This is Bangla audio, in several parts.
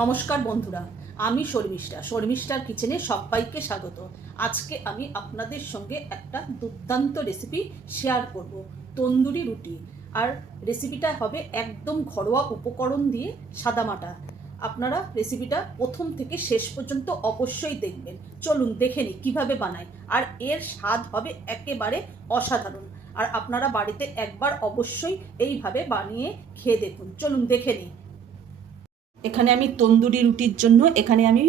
নমস্কার বন্ধুরা, আমি শর্মিষ্ঠার কিচেনে সবাইকে স্বাগত। আজকে আমি আপনাদের সঙ্গে একটা দুর্দান্ত রেসিপি শেয়ার করব, তন্দুরি রুটি। আর রেসিপিটা হবে একদম ঘরোয়া উপকরণ দিয়ে সাদামাটা। আপনারা রেসিপিটা প্রথম থেকে শেষ পর্যন্ত অবশ্যই দেখবেন। চলুন দেখে নিই কীভাবে বানাই, আর এর স্বাদ হবে একেবারে অসাধারণ। আর আপনারা বাড়িতে একবার অবশ্যই এইভাবে বানিয়ে খেয়ে দেখুন। চলুন দেখে নিই। এখানে আমি তন্দুরি রুটির জন্য এখানে আমি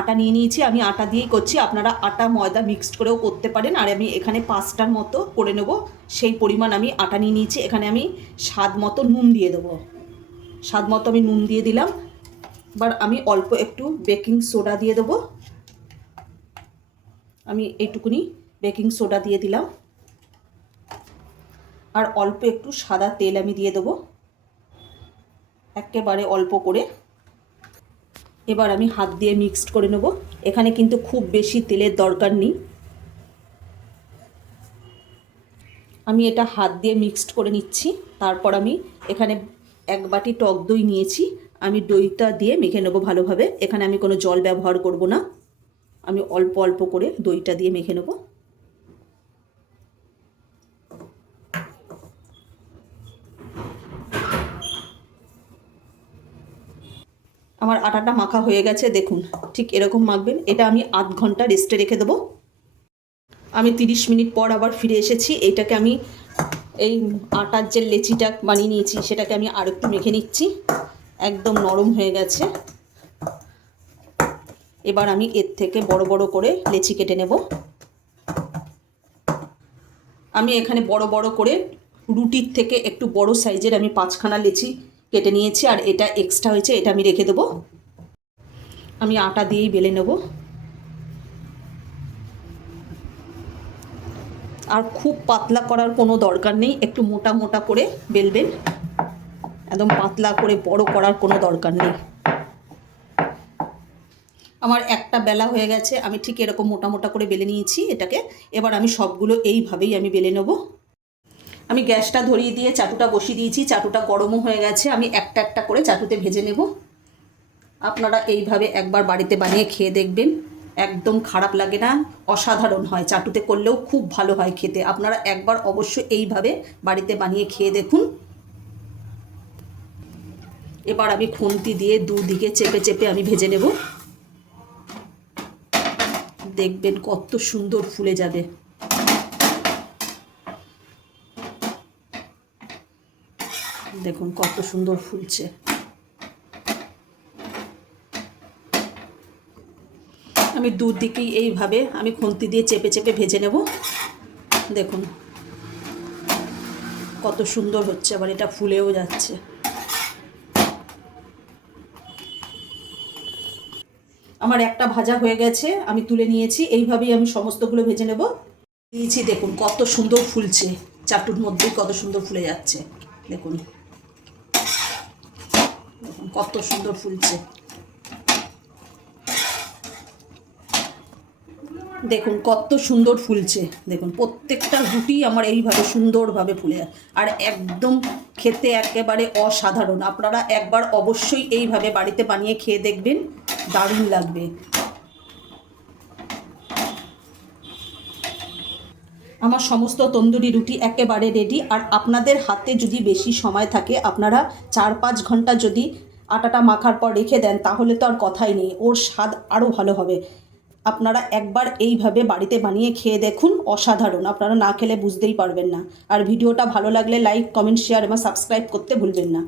আটা নিয়ে নিয়েছি। আমি আটা দিয়েই করছি, আপনারা আটা ময়দা মিক্সড করেও করতে পারেন। আর আমি এখানে 5টার মতো করে নেব, সেই পরিমাণ আমি আটা নিয়ে নিয়েছি। এখানে আমি স্বাদ মতো নুন দিয়ে দেবো, স্বাদ মতো আমি নুন দিয়ে দিলাম। এবার আমি অল্প একটু বেকিং সোডা দিয়ে দেবো, আমি এইটুকুনি বেকিং সোডা দিয়ে দিলাম। আর অল্প একটু সাদা তেল আমি দিয়ে দেবো, একেবারে অল্প করে। এবার আমি হাত দিয়ে মিক্সড করে নেব। এখানে কিন্তু খুব বেশি তেলের দরকার নেই। আমি এটা হাত দিয়ে মিক্সড করে নিচ্ছি। তারপর আমি এখানে 1 বাটি টক দই নিয়েছি, আমি দইটা দিয়ে মেখে নেব ভালোভাবে। এখানে আমি কোনো জল ব্যবহার করব না, আমি অল্প অল্প করে দইটা দিয়ে মেখে নেব। আমার আটাটা মাখা হয়ে গেছে, দেখুন ঠিক এরকম মাখবেন। এটা আমি আধ ঘন্টা রেস্টে রেখে দেবো। আমি 30 মিনিট পর আবার ফিরে এসেছি। এইটাকে আমি এই আটার যে লেচিটা বানিয়ে নিয়েছি সেটাকে আমি আর একটু মেখে নিচ্ছি। একদম নরম হয়ে গেছে। এবার আমি এর থেকে বড় বড় করে লেচি কেটে নেব। আমি এখানে বড় বড় করে রুটির থেকে একটু বড় সাইজের আমি 5খানা লেচি কেটে নিয়েছি। আর এটা এক্সট্রা হয়েছে, এটা আমি রেখে দেবো। আমি আটা দিয়েই বেলে নেব। আর খুব পাতলা করার কোনো দরকার নেই, একটু মোটা মোটা করে বেলবেন। একদম পাতলা করে বড় করার কোনো দরকার নেই। আমার একটা বেলা হয়ে গেছে, আমি ঠিক এরকম মোটা মোটা করে বেলে নিয়েছি এটাকে। এবার আমি সবগুলো এইভাবেই আমি বেলে নেব। আমি গ্যাসটা ধরিয়ে দিয়ে চাটুটা বসিয়ে দিয়েছি, চাটুটা গরমও হয়ে গেছে। আমি একটা একটা করে চাটুতে ভেজে নেব। আপনারা এইভাবে একবার বাড়িতে বানিয়ে খেয়ে দেখবেন, একদম খারাপ লাগে না, অসাধারণ হয়। চাটুতে করলেও খুব ভালো হয় খেতে। আপনারা একবার অবশ্যই এইভাবে বাড়িতে বানিয়ে খেয়ে দেখুন। এবার আমি খুন্তি দিয়ে দুদিকে চেপে চেপে আমি ভেজে নেব। দেখবেন কত সুন্দর ফুলে যাবে। দেখুন কত সুন্দর ফুলছে। আমি দুদিকেই এইভাবে আমি খুন্তি দিয়ে চেপে চেপে ভেজে নেব। দেখুন কত সুন্দর হচ্ছে, আবার এটা ফুলেও যাচ্ছে। আমার একটা ভাজা হয়ে গেছে, আমি তুলে নিয়েছি। এইভাবেই আমি সমস্তগুলো ভেজে নেব। দিয়েছি, দেখুন কত সুন্দর ফুলছে, চাটুর মধ্যেই কত সুন্দর ফুলে যাচ্ছে। দেখুন দেখুন কত সুন্দর ফুলছে। দেখুন কত সুন্দর ফুলছে। দেখুন প্রত্যেকটা রুটি আমার এইভাবে সুন্দরভাবে ফুলে যায়। আর একদম খেতে একেবারে অসাধারণ। আপনারা একবার অবশ্যই এইভাবে বাড়িতে বানিয়ে খেয়ে দেখবেন, দারুণ লাগবে। আমার সমস্ত তন্দুরি রুটি একেবারে রেডি। আর আপনাদের হাতে যদি বেশি সময় থাকে, আপনারা 4-5 ঘন্টা যদি আটাটা মাখার পর রেখে দেন, তাহলে তো আর কথাই নেই, ওর স্বাদ আরও ভালো হবে। আপনারা একবার এইভাবে বাড়িতে বানিয়ে খেয়ে দেখুন, অসাধারণ। আপনারা না খেলে বুঝতেই পারবেন না। আর ভিডিওটা ভালো লাগলে লাইক, কমেন্ট, শেয়ার এবং সাবস্ক্রাইব করতে ভুলবেন না।